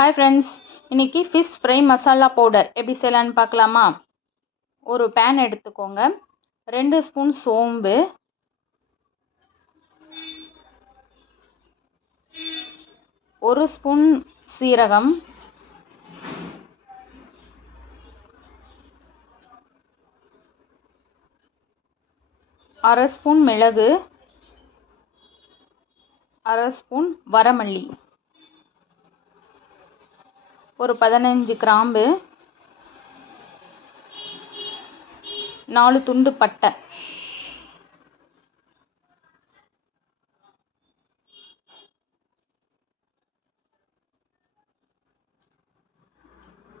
Hi friends, இன்றைக்கி fish fry masala powder எப்படி செய்யலான்னு பார்க்கலாமா? ஒரு பேன் எடுத்துக்கோங்க. 2 ஸ்பூன் சோம்பு, 1 ஸ்பூன் சீரகம், 1/2 ஸ்பூன் மிளகு, 1/2 ஸ்பூன் வரமல்லி, ஒரு 15 கிராம்பு, 4 துண்டு பட்டை,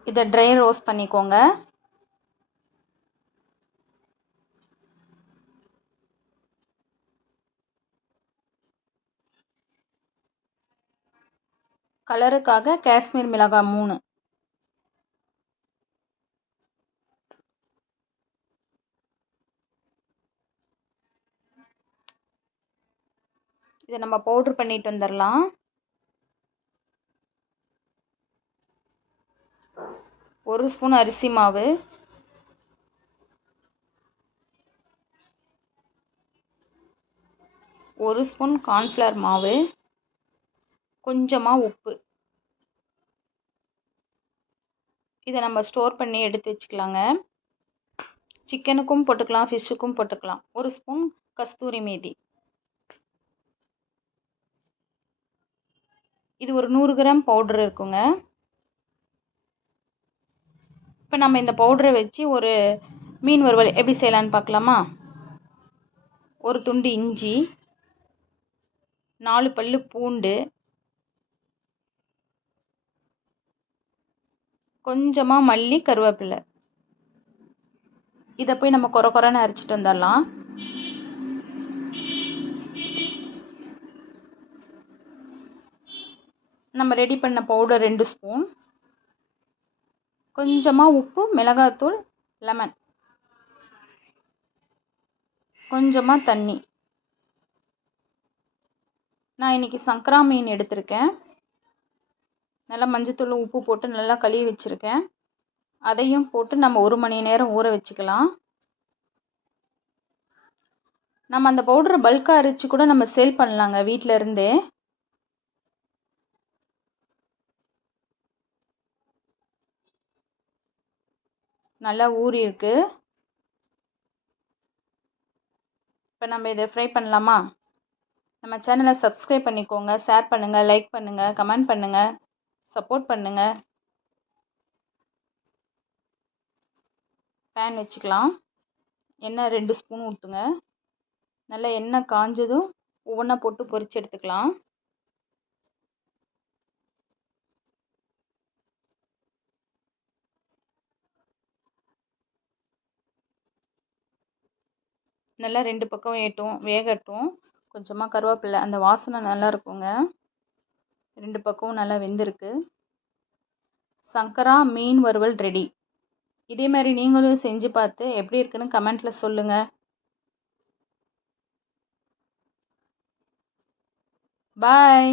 இதை ட்ரை ரோஸ்ட் பண்ணிக்கோங்க. கலருக்காக காஷ்மீர் மிளகாய் 3. இதை நம்ம பவுட்ரு பண்ணிட்டு வந்துடலாம். ஒரு ஸ்பூன் அரிசி மாவு, ஒரு ஸ்பூன் கார்ன்ஃப்ளவர் மாவு, கொஞ்சமாக உப்பு. இதை நம்ம ஸ்டோர் பண்ணி எடுத்து வச்சுக்கலாங்க. சிக்கனுக்கும் போட்டுக்கலாம், ஃபிஷ்ஷுக்கும் போட்டுக்கலாம். ஒரு ஸ்பூன் கஸ்தூரி மேதி. இது ஒரு 100 கிராம் பவுடர் இருக்குங்க. இப்போ நம்ம இந்த பவுடரை வச்சு ஒரு மீன் வறுவல் எப்படி செய்யலான்னு பார்க்கலாமா? ஒரு துண்டு இஞ்சி, 4 பல்லு பூண்டு, கொஞ்சமாக மல்லி, கருவேப்பிலை. இதை போய் நம்ம கொரன்னு அரைச்சிட்டு வந்துடலாம். நம்ம ரெடி பண்ண பவுடர் 2 ஸ்பூன், கொஞ்சமாக உப்பு, மிளகாத்தூள், லெமன், கொஞ்சமாக தண்ணி. நான் இன்றைக்கி சங்கரா மீன் எடுத்திருக்கேன். நல்லா மஞ்சத்தூள் உப்பு போட்டு நல்லா கழுவி வச்சுருக்கேன். அதையும் போட்டு நம்ம 1 மணி நேரம் ஊற வச்சுக்கலாம். நம்ம அந்த பவுடரை பல்காக அரைச்சி கூட நம்ம சேல் பண்ணலாங்க வீட்டில் இருந்தே. நல்லா ஊறி இருக்கு. இப்போ நம்ம இதை ஃப்ரை பண்ணலாமா? நம்ம சேனலை சப்ஸ்கிரைப் பண்ணிக்கோங்க, ஷேர் பண்ணுங்கள், லைக் பண்ணுங்கள், கமெண்ட் பண்ணுங்கள், சப்போர்ட் பண்ணுங்கள். பேன் வச்சுக்கலாம். எண்ணெய் 2 ஸ்பூன் ஊற்றுங்க. நல்லா எண்ணெய் காஞ்சதும் ஒவ்வொன்றா போட்டு பொரிச்சு எடுத்துக்கலாம். நல்லா 2 பக்கம் வேகட்டும். கொஞ்சமாக கருவேப்பிலை, அந்த வாசனை நல்லா இருக்குங்க. 2 பக்கமும் நல்லா வெந்திருக்கு. சங்கரா மீன் வறுவல் ரெடி. இதே மாதிரி நீங்களும் செஞ்சு பார்த்து எப்படி இருக்குன்னு கமெண்ட்டில் சொல்லுங்கள். பாய்.